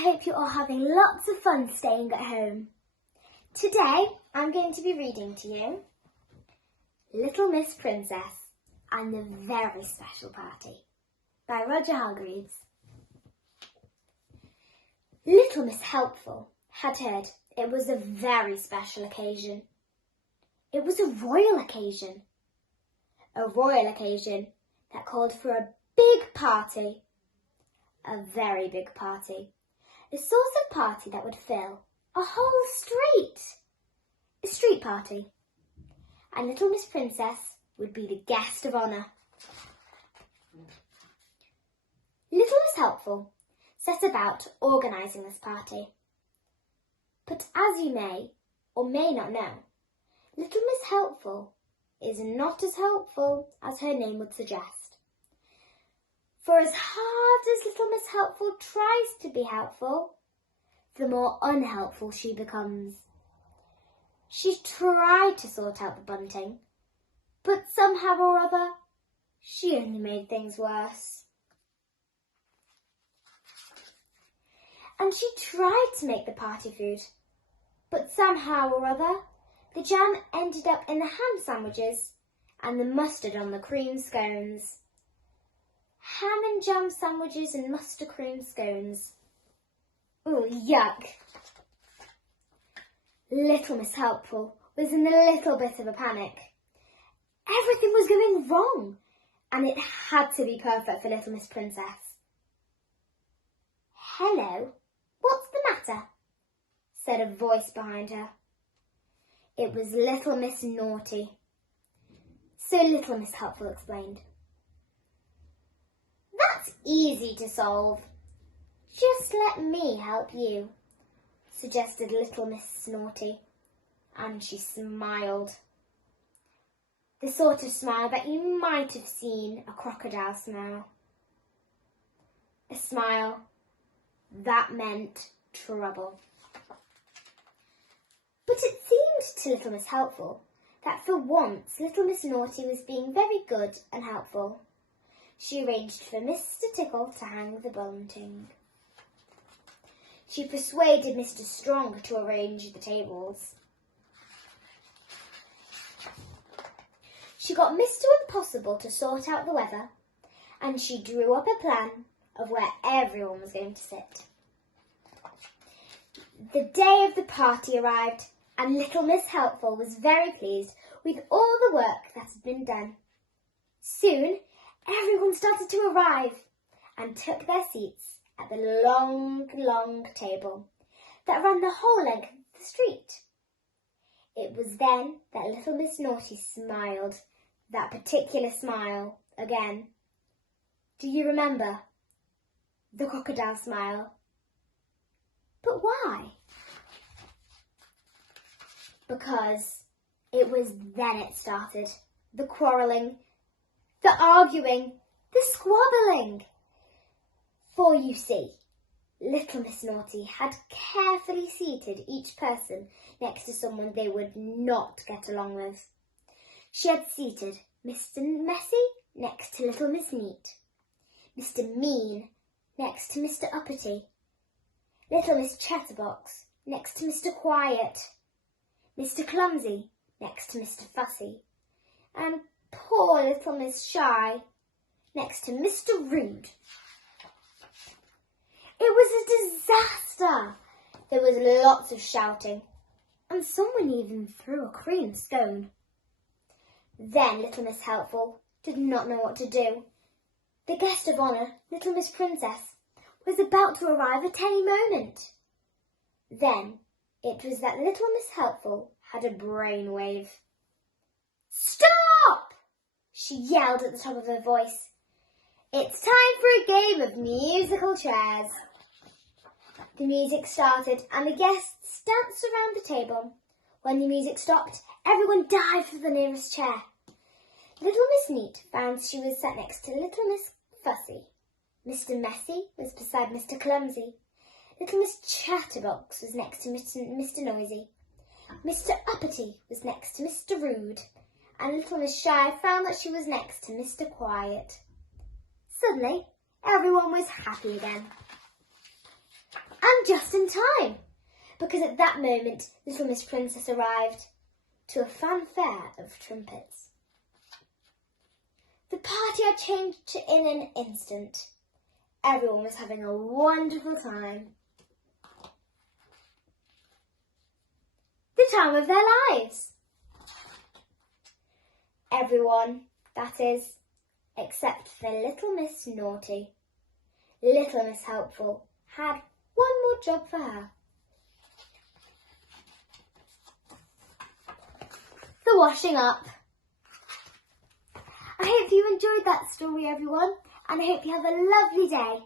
I hope you're all having lots of fun staying at home. Today I'm going to be reading to you Little Miss Princess and the Very Special Party by Roger Hargreaves. Little Miss Helpful had heard it was a very special occasion. It was a royal occasion that called for a big party, a very big party, a sort of party that would fill a whole street, a street party, and Little Miss Princess would be the guest of honour. Little Miss Helpful set about organising this party. But as you may or may not know, Little Miss Helpful is not as helpful as her name would suggest. For as hard as Little Miss Helpful tries to be helpful, the more unhelpful she becomes. She tried to sort out the bunting, but somehow or other, she only made things worse. And she tried to make the party food, but somehow or other, the jam ended up in the ham sandwiches and the mustard on the cream scones. Ham and jam sandwiches and mustard cream scones. Ooh, yuck. Little Miss Helpful was in a little bit of a panic. Everything was going wrong, and it had to be perfect for Little Miss Princess. "Hello, what's the matter?" said a voice behind her. It was Little Miss Naughty. So Little Miss Helpful explained. "That's easy to solve. Just let me help you," suggested Little Miss Naughty, and she smiled. The sort of smile that you might have seen a crocodile smile. A smile that meant trouble. But it seemed to Little Miss Helpful that for once Little Miss Naughty was being very good and helpful. She arranged for Mr. Tickle to hang the bunting. She persuaded Mr. Strong to arrange the tables. She got Mr. Impossible to sort out the weather, and she drew up a plan of where everyone was going to sit. The day of the party arrived, and Little Miss Helpful was very pleased with all the work that had been done. Soon, everyone started to arrive and took their seats at the long table that ran the whole length of the street. It was then that Little Miss Naughty smiled, that particular smile, again. Do you remember? The crocodile smile. But why? Because it was then it started. The quarrelling, the arguing, the squabbling. For you see, Little Miss Naughty had carefully seated each person next to someone they would not get along with. She had seated Mr. Messy next to Little Miss Neat, Mr. Mean next to Mr. Uppity, Little Miss Chatterbox next to Mr. Quiet, Mr. Clumsy next to Mr. Fussy, and poor Little Miss Shy next to Mr. Rude. It was a disaster. There was lots of shouting, and someone even threw a cream scone. Then Little Miss Helpful did not know what to do. The guest of honour, Little Miss Princess, was about to arrive at any moment. Then it was that Little Miss Helpful had a brainwave. "Stop!" she yelled at the top of her voice. "It's time for a game of musical chairs." The music started and the guests danced around the table. When the music stopped, everyone dived for the nearest chair. Little Miss Neat found she was sat next to Little Miss Fussy. Mr. Messy was beside Mr. Clumsy. Little Miss Chatterbox was next to Mr. Noisy. Mr. Uppity was next to Mr. Rude. And Little Miss Shy found that she was next to Mr. Quiet. Suddenly, everyone was happy again. and just in time, because at that moment little Miss Princess arrived to a fanfare of trumpets. The party had changed in an instant. Everyone was having a wonderful time. The time of their lives. Everyone, that is, except for little Miss Naughty. Little Miss Helpful had one more job for her. The washing up. I hope you enjoyed that story, everyone, and I hope you have a lovely day.